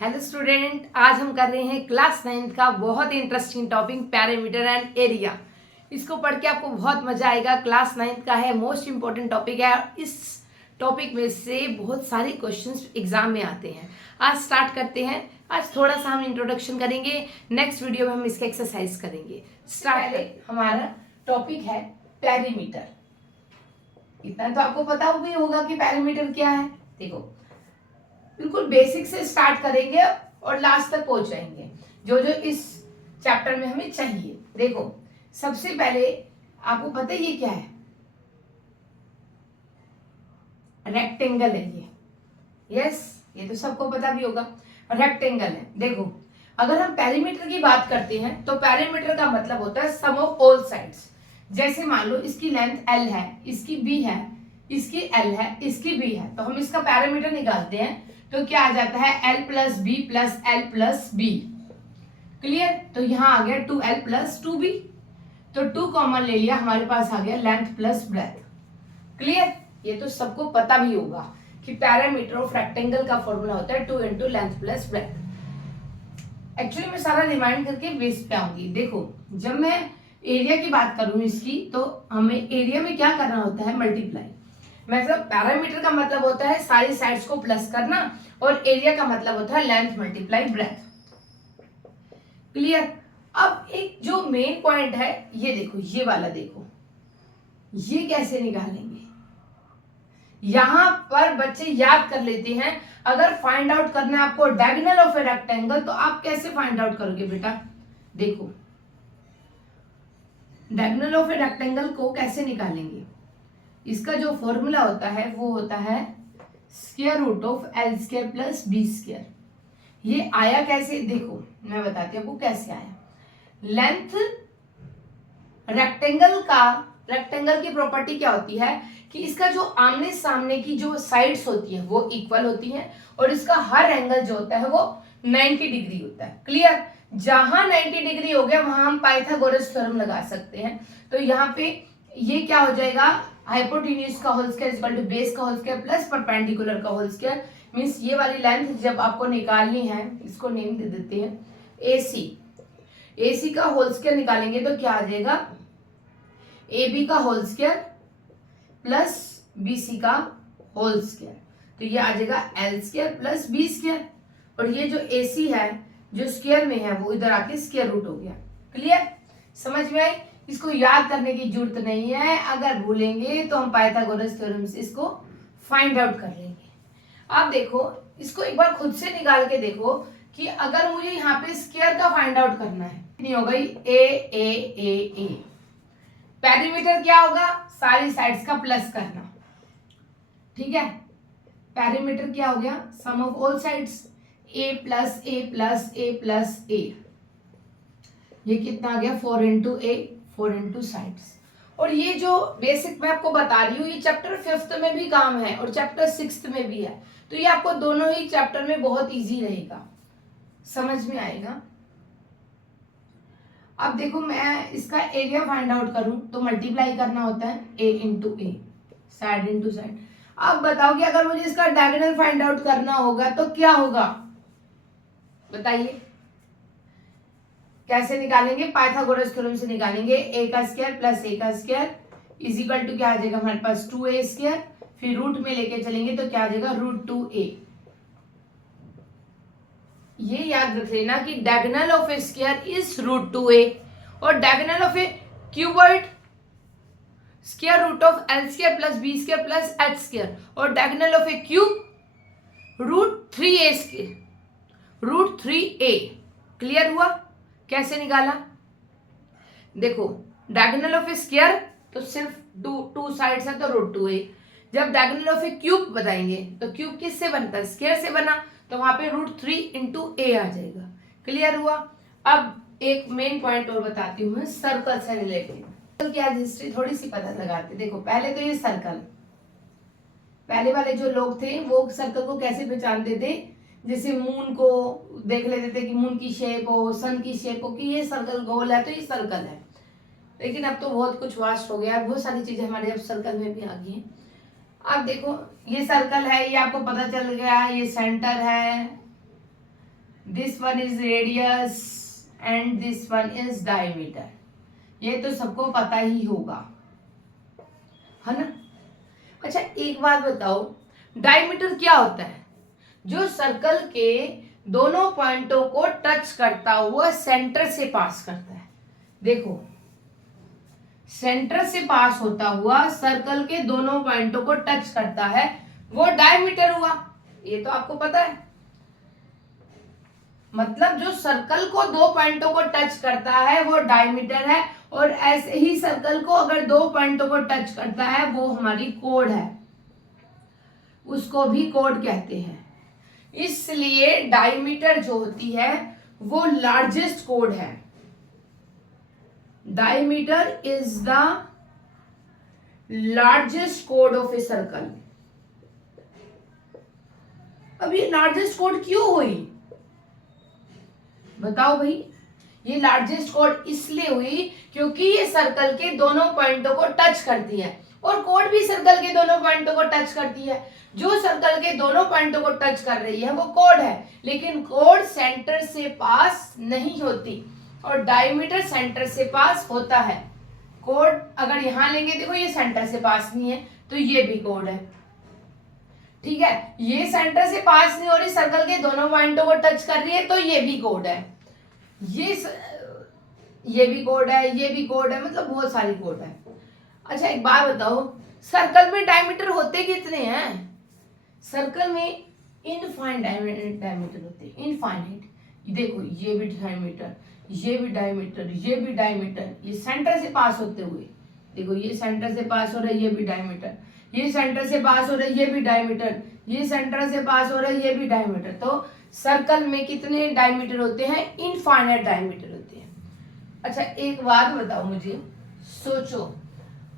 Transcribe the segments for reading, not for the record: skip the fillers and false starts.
Hello student, आज हम कर रहे हैं क्लास 9 का बहुत ही interesting topic parameter and area. इसको पढ़ के आपको बहुत मजा आएगा। क्लास 9 का है, मोस्ट इंपॉर्टेंट टॉपिक है और इस टॉपिक में से बहुत सारे क्वेश्चंस एग्जाम में आते हैं। आज स्टार्ट करते हैं। आज थोड़ा सा हम इंट्रोडक्शन करेंगे, नेक्स्ट वीडियो में हम इसका एक्सरसाइज करेंगे। स्टार्ट हमारा टॉपिक है पैरामीटर। इतना तो आपको पता भी होगा कि पैरामीटर क्या है। देखो, बिल्कुल बेसिक से स्टार्ट करेंगे और लास्ट तक पहुंच जाएंगे जो जो इस चैप्टर में हमें चाहिए। देखो, सबसे पहले आपको पता है ये क्या है? रेक्टेंगल है ये। यस, ये तो सबको पता भी होगा, रेक्टेंगल है। देखो, अगर हम पेरीमीटर की बात करते हैं तो पेरीमीटर का मतलब होता है सम ऑफ ऑल साइड्स। जैसे मान लो इसकी लेंथ L है, इसकी B है, इसकी L है, इसकी B है, तो हम इसका पैरामीटर निकालते हैं तो क्या आ जाता है? L plus B plus L plus B. Clear? तो यहां आ गया 2L प्लस 2B, तो 2 कॉमन ले लिया, हमारे पास आ गया लेंथ प्लस ब्रेथ। क्लियर? ये तो सबको पता भी होगा कि पैरामीटर ऑफ रेक्टेंगल का फॉर्मूला होता है 2 into length plus breadth. Actually मैं सारा रिमाइंड करके बेस पे आऊंगी। देखो, जब मैं एरिया की बात करूं इसकी, तो हमें एरिया में क्या करना होता है? मल्टीप्लाई। मतलब पैरामीटर का मतलब होता है सारी साइड्स को प्लस करना और एरिया का मतलब होता है लेंथ मल्टीप्लाई ब्रेथ। क्लियर? अब एक जो मेन पॉइंट है, ये देखो, ये वाला देखो, ये कैसे निकालेंगे? यहां पर बच्चे याद कर लेते हैं। अगर फाइंड आउट करना है आपको डायगोनल ऑफ ए रेक्टेंगल, तो आप कैसे फाइंड आउट करोगे बेटा? देखो, डायगोनल ऑफ ए रेक्टेंगल को कैसे निकालेंगे? इसका जो फॉर्मूला होता है वो होता है square root of L square plus B square. ये आया कैसे? देखो, मैं बताती हूँ आपको कैसे आया। लेंथ रेक्टेंगल की प्रॉपर्टी क्या होती है कि इसका जो आमने सामने की जो साइड्स होती है वो इक्वल होती हैं और इसका हर एंगल जो होता है वो 90 डिग्री होता है। क्लियर? जहां 90 डिग्री हो गया वहां हम पाइथागोरस थ्योरम लगा सकते हैं। तो यहाँ पे ये क्या हो जाएगा? हाइपोटेन्यूज का whole square equal to base का होल स्क्वायर प्लस परपेंडिकुलर का होल स्क्वायर। मींस ये वाली लेंथ जब आपको निकालनी है, इसको नेम दे देते हैं AC का होल स्क्वायर निकालेंगे तो क्या आ जाएगा? AB का होल स्क्वायर प्लस BC का होल स्क्वायर, तो ये आ जाएगा L square plus B square. और ये जो AC है जो स्क्वायर में है वो इधर आके स्क्वायर रूट हो गया। क्लियर? समझ में आई? इसको याद करने की जरूरत नहीं है, अगर भूलेंगे तो हम पाइथागोरस थ्योरम से इसको फाइंड आउट कर लेंगे। अब देखो, इसको एक बार खुद से निकाल के देखो कि अगर मुझे यहाँ पे स्क्वायर का फाइंड आउट करना है, कितनी हो गई? ए। पेरीमीटर क्या होगा? सारी साइड्स का प्लस करना। ठीक है? पेरीमीटर क्या हो गया? Sum of all sides, A plus A plus A plus A. ये कितना आ गया? 4 इंटू ए, 4 इंटू साइड्स। और ये जो बेसिक मैं आपको बता रही हूँ, ये चैप्टर 5th में भी काम है और चैप्टर 6th में भी है, तो ये आपको दोनों ही चैप्टर में बहुत इजी रहेगा, समझ में आएगा। अब देखो, मैं इसका एरिया फाइंड आउट करूं तो मल्टीप्लाई करना होता है ए इंटू ए, साइड इंटू साइड। अब बताओ कि अगर मुझे इसका डायगोनल फाइंड आउट करना होगा तो क्या होगा? बताइए कैसे निकालेंगे? पाइथागोरस थ्योरम से निकालेंगे। ए का स्क्वायर प्लस ए का स्क्वायर इज इक्वल टू क्या आ जाएगा हमारे पास? 2a square. फिर रूट में लेके चलेंगे तो क्या आ जाएगा? √2a। ये याद रख लेना कि diagonal of a square is √2a और diagonal of a cuboid square root of L square plus B square plus H square और diagonal of a cube √3a square, √3a। Clear हुआ? कैसे निकाला? देखो, डायगोनल ऑफ ए स्क्वायर तो सिर्फ two sides है तो √2a। जब डायगोनल ऑफ ए क्यूब बताएंगे तो क्यूब किससे बनता है? स्क्वायर से बना, तो वहां पे √3 इंटू a आ जाएगा। क्लियर हुआ? अब एक मेन पॉइंट और बताती हूँ मैं, सर्कल से रिलेटेड। सर्कल की आज हिस्ट्री थोड़ी सी पता लगाते। देखो, पहले तो ये सर्कल, पहले वाले जो लोग थे वो सर्कल को कैसे पहचानते थे? जैसे मून को देख लेते थे कि मून की शेप हो, सन की शेप हो, कि ये सर्कल गोल है तो ये सर्कल है। लेकिन अब तो बहुत कुछ वास्ट हो गया है, बहुत सारी चीजें हमारे अब सर्कल में भी आ गई हैं। अब देखो, ये सर्कल है, ये आपको पता चल गया, ये सेंटर है, this one is radius and this one is diameter. ये तो सबको पता ही होगा, है ना। अच्छा एक बात बताओ, डायमीटर क्या होता है? जो सर्कल के दोनों पॉइंटों को टच करता हुआ सेंटर से पास करता है। देखो, सेंटर से पास होता हुआ सर्कल के दोनों पॉइंटों को टच करता है, वो डायमीटर हुआ। ये तो आपको पता है। मतलब जो सर्कल को दो पॉइंटों को टच करता है वो डायमीटर है, और ऐसे ही सर्कल को अगर दो पॉइंटों को टच करता है वो हमारी कोड है, उसको भी कोड कहते हैं। इसलिए डायमीटर जो होती है वो लार्जेस्ट कोड है। Diameter is the largest code of a circle. अब ये लार्जेस्ट कोड क्यों हुई बताओ भाई? ये लार्जेस्ट कोड इसलिए हुई क्योंकि ये सर्कल के दोनों पॉइंटों को टच करती है, और कोड भी सर्कल के दोनों पॉइंटों को टच करती है। जो सर्कल के दोनों पॉइंटों को टच कर रही है वो कोड है, लेकिन कोड सेंटर से पास नहीं होती, और डायमीटर सेंटर से पास होता है। कोड अगर यहां लेंगे, देखो ये सेंटर से पास नहीं है तो ये भी कोड है, ठीक है। ये सेंटर से पास नहीं हो रही, सर्कल के दोनों पॉइंटों को टच कर रही है तो ये भी कोड है। ये भी कोड है, ये भी कोड है, मतलब बहुत सारी कोड है। अच्छा एक बात बताओ, सर्कल में डायमीटर होते कितने हैं? सर्कल में इनफाइनाइट डायमीटर होते हैं, इनफाइनाइट। देखो ये भी डायमीटर, ये भी डायमीटर, ये भी डायमीटर, ये सेंटर से पास होते हुए, देखो ये सेंटर से पास हो रहा है, ये भी डायमीटर, ये सेंटर से पास हो रहा है, ये भी डायमीटर, ये सेंटर से पास हो रहा है, ये भी डायमीटर। तो सर्कल में कितने डायमीटर होते हैं? इनफाइनाइट डायमीटर होते हैं। अच्छा एक बात बताओ मुझे, सोचो,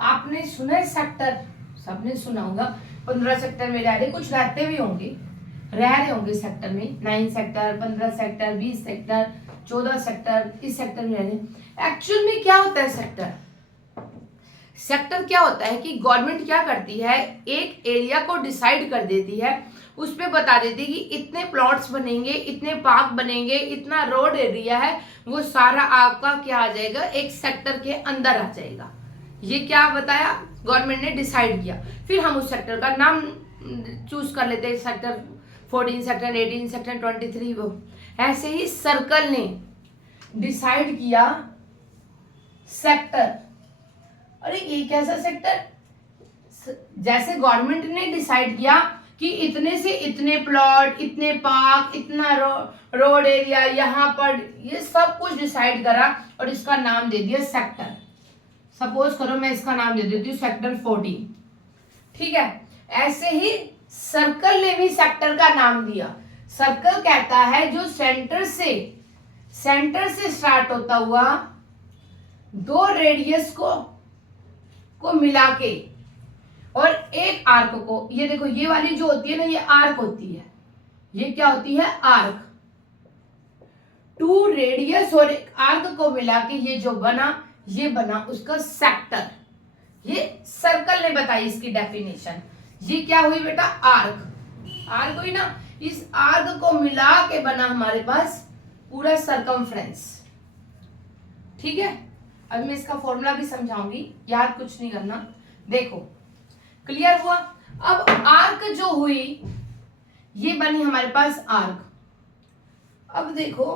आपने सुना है सेक्टर? सबने सुना होगा, 15 सेक्टर में रह रहे, कुछ रहते भी होंगे, रह रहे होंगे सेक्टर में, 9 सेक्टर, 15 सेक्टर, 20 सेक्टर, 14 सेक्टर, इस सेक्टर में रह रहे। एक्चुअल में क्या होता है सेक्टर? सेक्टर क्या होता है कि गवर्नमेंट क्या करती है, एक एरिया को डिसाइड कर देती है, उस पे बता देती है कि इतने प्लॉट्स बनेंगे, इतने पार्क बनेंगे, इतना रोड एरिया है, वो सारा आपका क्या आ जाएगा, एक सेक्टर के अंदर आ जाएगा। ये क्या बताया, गवर्नमेंट ने डिसाइड किया। फिर हम उस सेक्टर का नाम चूज कर लेते हैं, सेक्टर 14, सेक्टर 18, सेक्टर 23। वो ऐसे ही सर्कल ने डिसाइड किया सेक्टर। अरे ये कैसा सेक्टर? जैसे गवर्नमेंट ने डिसाइड किया कि इतने से इतने प्लॉट, इतने पार्क, इतना रोड एरिया, यहाँ पर ये सब कुछ डिसाइड करा और इसका नाम दे दिया सेक्टर। सपोज करो मैं इसका नाम दे देती हूँ सेक्टर 14, ठीक है। ऐसे ही सर्कल ने भी सेक्टर का नाम दिया। सर्कल कहता है जो सेंटर से स्टार्ट होता हुआ दो रेडियस को मिला के और एक आर्क को, ये देखो ये वाली जो होती है ना, ये आर्क होती है। ये क्या होती है? आर्क। टू रेडियस और एक आर्क को मिला के ये जो बना, ये बना उसका सेक्टर। ये सर्कल ने बताई इसकी डेफिनेशन। ये क्या हुई बेटा? आर्क। आर्क हुई ना, इस आर्क को मिला के बना हमारे पास पूरा सरकमफ्रेंस, ठीक है। अब मैं इसका फॉर्मूला भी समझाऊंगी, याद कुछ नहीं करना। देखो क्लियर हुआ? अब आर्क जो हुई ये बनी हमारे पास आर्क। अब देखो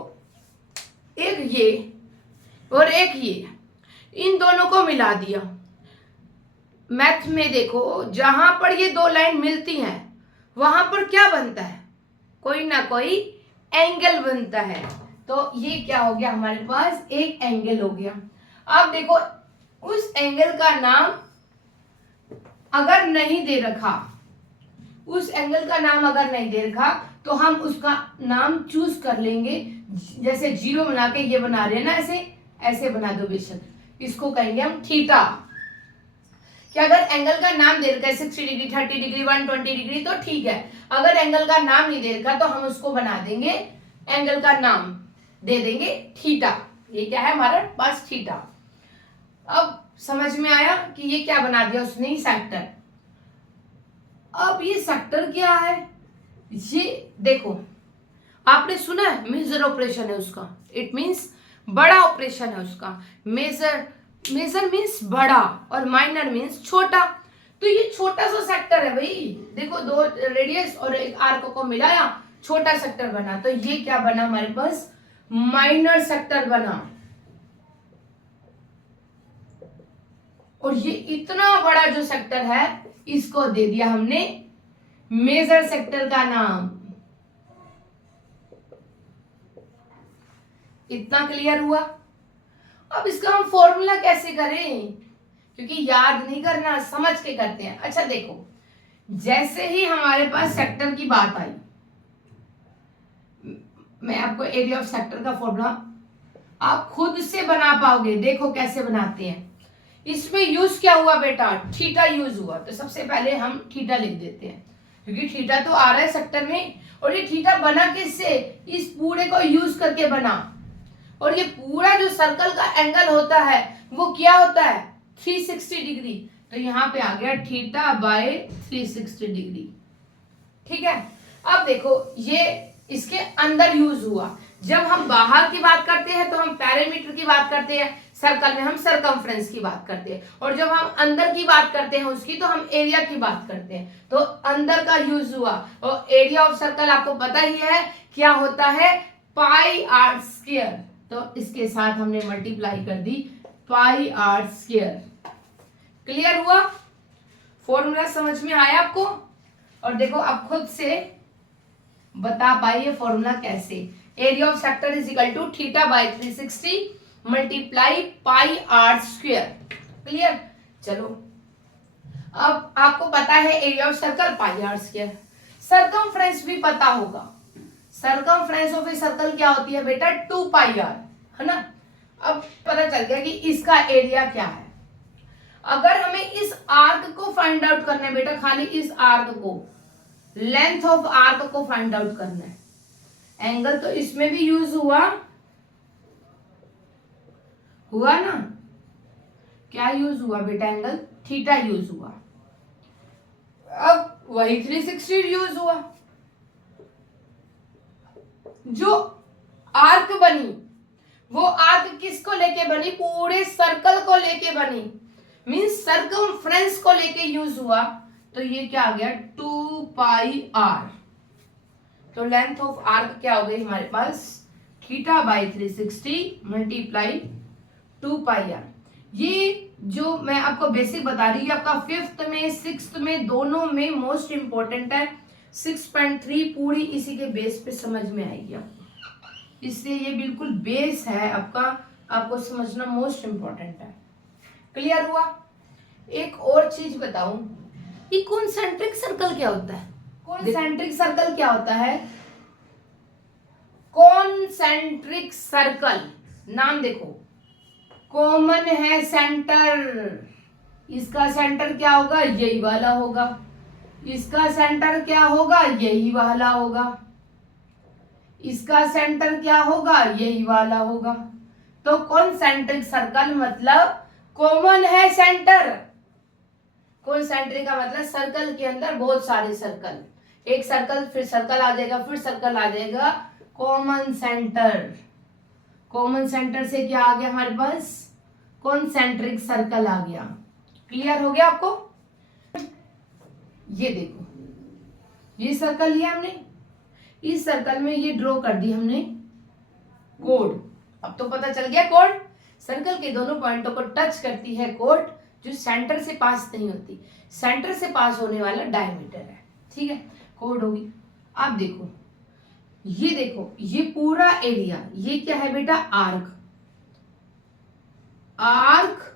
एक ये और एक ये, इन दोनों को मिला दिया। मैथ में देखो जहां पर ये दो लाइन मिलती हैं वहां पर क्या बनता है? कोई ना कोई एंगल बनता है। तो ये क्या हो गया हमारे पास? एक एंगल हो गया। अब देखो उस एंगल का नाम अगर नहीं दे रखा, उस एंगल का नाम अगर नहीं दे रखा तो हम उसका नाम चूज कर लेंगे। जैसे जीरो बना के ये बना रहे हैं ना, ऐसे बना दो बेशक, इसको कहेंगे हम थीटा। कि अगर एंगल का नाम दे रखा है 60 डिग्री, 30 डिग्री, 120 डिग्री तो ठीक है। अगर एंगल का नाम नहीं दे रखा तो हम उसको बना देंगे, एंगल का नाम दे देंगे थीटा। ये क्या है हमारे पास? थीटा। अब समझ में आया कि ये क्या बना दिया उसने? ही सेक्टर। अब ये सेक्टर क्या है? ये देखो आपने सुना है मेजर ऑपरेशन है उसका, इट मीन्स बड़ा ऑपरेशन है उसका। मेजर मेजर मीन्स बड़ा और माइनर मीन्स छोटा। तो ये छोटा सा सेक्टर है भाई, देखो दो रेडियस और एक आर्क को मिलाया छोटा सेक्टर बना, तो ये क्या बना हमारे पास, माइनर सेक्टर बना। और ये इतना बड़ा जो सेक्टर है इसको दे दिया हमने मेजर सेक्टर का नाम। इतना क्लियर हुआ। अब इसका हम फॉर्मूला कैसे करें, क्योंकि याद नहीं करना, समझ के करते हैं। अच्छा देखो, जैसे ही हमारे पास सेक्टर की बात आई, मैं आपको एरिया ऑफ सेक्टर का फॉर्मूला आप खुद से बना पाओगे। देखो कैसे बनाते हैं। इसमें यूज क्या हुआ बेटा, थीटा यूज हुआ। तो सबसे पहले हम थीटा लिख देते हैं, क्योंकि थीटा तो आ रहा है सेक्टर में। और ये थीटा बना किससे, इस पूरे को यूज करके बना। और ये पूरा जो सर्कल का एंगल होता है वो क्या होता है, 360 डिग्री। तो यहाँ पे आ गया थीटा बाय 360 डिग्री। ठीक है। अब देखो ये इसके अंदर यूज हुआ। जब हम बाहर की बात करते हैं तो हम पैरामीटर की बात करते हैं, सर्कल में हम सरकमफ्रेंस की बात करते हैं। और जब हम अंदर की बात करते हैं उसकी, तो हम एरिया की बात करते हैं। तो अंदर का यूज हुआ। और एरिया ऑफ सर्कल आपको पता ही है क्या होता है, पाई आर स्क्वायर। तो इसके साथ हमने मल्टीप्लाई कर दी पाई आर स्क्वायर। क्लियर हुआ, फॉर्मूला समझ में आया आपको। और देखो आप खुद से बता पाइए फॉर्मूला कैसे। Area of sector is equal to theta by 360 multiply pi R square. Clear. चलो अब आपको पता है area of circle pi R square. Circumference भी पता होगा। सरकमफ्रेंस ऑफ ए सर्कल क्या होती है बेटा, 2 पाई आर, है ना। अब पता चल गया कि इसका एरिया क्या है। अगर हमें इस आर्क को फाइंड आउट करना है बेटा, खाली इस आर्क को, लेंथ ऑफ आर्क को फाइंड आउट करना है। एंगल तो इसमें भी यूज हुआ ना, क्या यूज हुआ बेटा, एंगल थीटा यूज हुआ। अब वही 360 यूज हुआ। जो आर्क बनी वो आर्क किसको लेके बनी, पूरे सर्कल को लेके बनी, मींस सर्कमफ्रेंस को लेके यूज हुआ। तो ये क्या आ गया, 2 पाई आर। तो लेंथ ऑफ आर्क क्या हो गई हमारे पास, theta by 360 multiply 2 pi R. ये जो मैं आपको बेसिक बता रही हूँ, आपका 5th में 6th में दोनों में मोस्ट इंपॉर्टेंट है। 6.3 पूरी इसी के बेस पे समझ में आएगी आपको, इसलिए ये बिल्कुल बेस है आपका, आपको समझना मोस्ट इंपॉर्टेंट है। क्लियर हुआ। एक और चीज बताऊं, ये कॉन्सेंट्रिक सर्कल क्या होता है, कॉन्सेंट्रिक सर्कल क्या होता है, कॉन्सेंट्रिक सर्कल नाम देखो, कॉमन है सेंटर, इसका सेंटर क्या होगा, यही वाला होगा, इसका सेंटर क्या होगा, यही वाला होगा, इसका सेंटर क्या होगा, यही वाला होगा। तो कॉन्सेंट्रिक सर्कल मतलब कॉमन है सेंटर। कॉन्सेंट्रिक का मतलब सर्कल के अंदर बहुत सारे सर्कल, एक सर्कल फिर सर्कल आ जाएगा, फिर सर्कल आ जाएगा, कॉमन सेंटर। कॉमन सेंटर से क्या आ गया हमारे पास, कॉन्सेंट्रिक सर्कल आ गया। क्लियर हो गया आपको। ये देखो, ये सर्कल लिया हमने, इस सर्कल में ये ड्रॉ कर दी हमने कोड। अब तो पता चल गया कोड, सर्कल के दोनों पॉइंटों को टच करती है कोड, जो सेंटर से पास नहीं होती, सेंटर से पास होने वाला डायमीटर है। ठीक है, कोड होगी। आप देखो, ये देखो, ये पूरा एरिया, ये क्या है बेटा, आर्क, आर्क,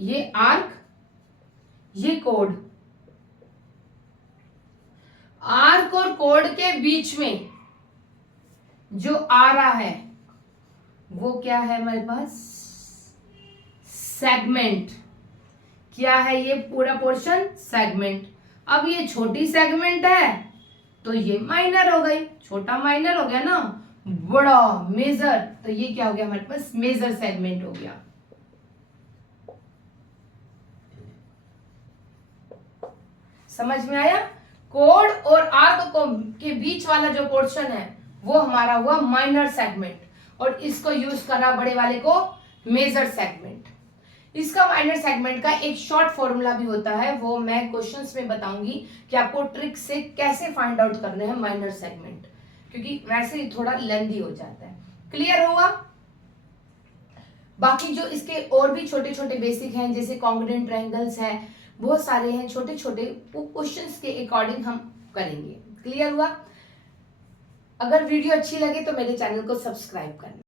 ये आर्क, ये कोड। आर्क और कोड के बीच में जो आ रहा है वो क्या है हमारे पास, सेगमेंट। क्या है ये पूरा पोर्शन, सेगमेंट। अब ये छोटी सेगमेंट है तो ये माइनर हो गई, छोटा माइनर हो गया ना, बड़ा मेजर, तो ये क्या हो गया हमारे पास, मेजर सेगमेंट हो गया। समझ में आया। कोड और आर्क को के बीच वाला जो पोर्शन है वो हमारा हुआ माइनर सेगमेंट, और इसको यूज करा बड़े वाले को मेजर सेगमेंट। इसका माइनर सेगमेंट का एक शॉर्ट फॉर्मूला भी होता है, वो मैं क्वेश्चंस में बताऊंगी कि आपको ट्रिक से कैसे फाइंड आउट करने हैं माइनर सेगमेंट, क्योंकि वैसे ही थोड़ा लेंदी हो जाता है। क्लियर हुआ? बाकी जो इसके और भी छोटे छोटे बेसिक हैं, जैसे कॉन्ग्रुएंट ट्रायंगल्स है, बहुत सारे हैं छोटे छोटे, वो क्वेश्चंस के अकॉर्डिंग हम करेंगे। क्लियर हुआ? अगर वीडियो अच्छी लगे तो मेरे चैनल को सब्सक्राइब करना।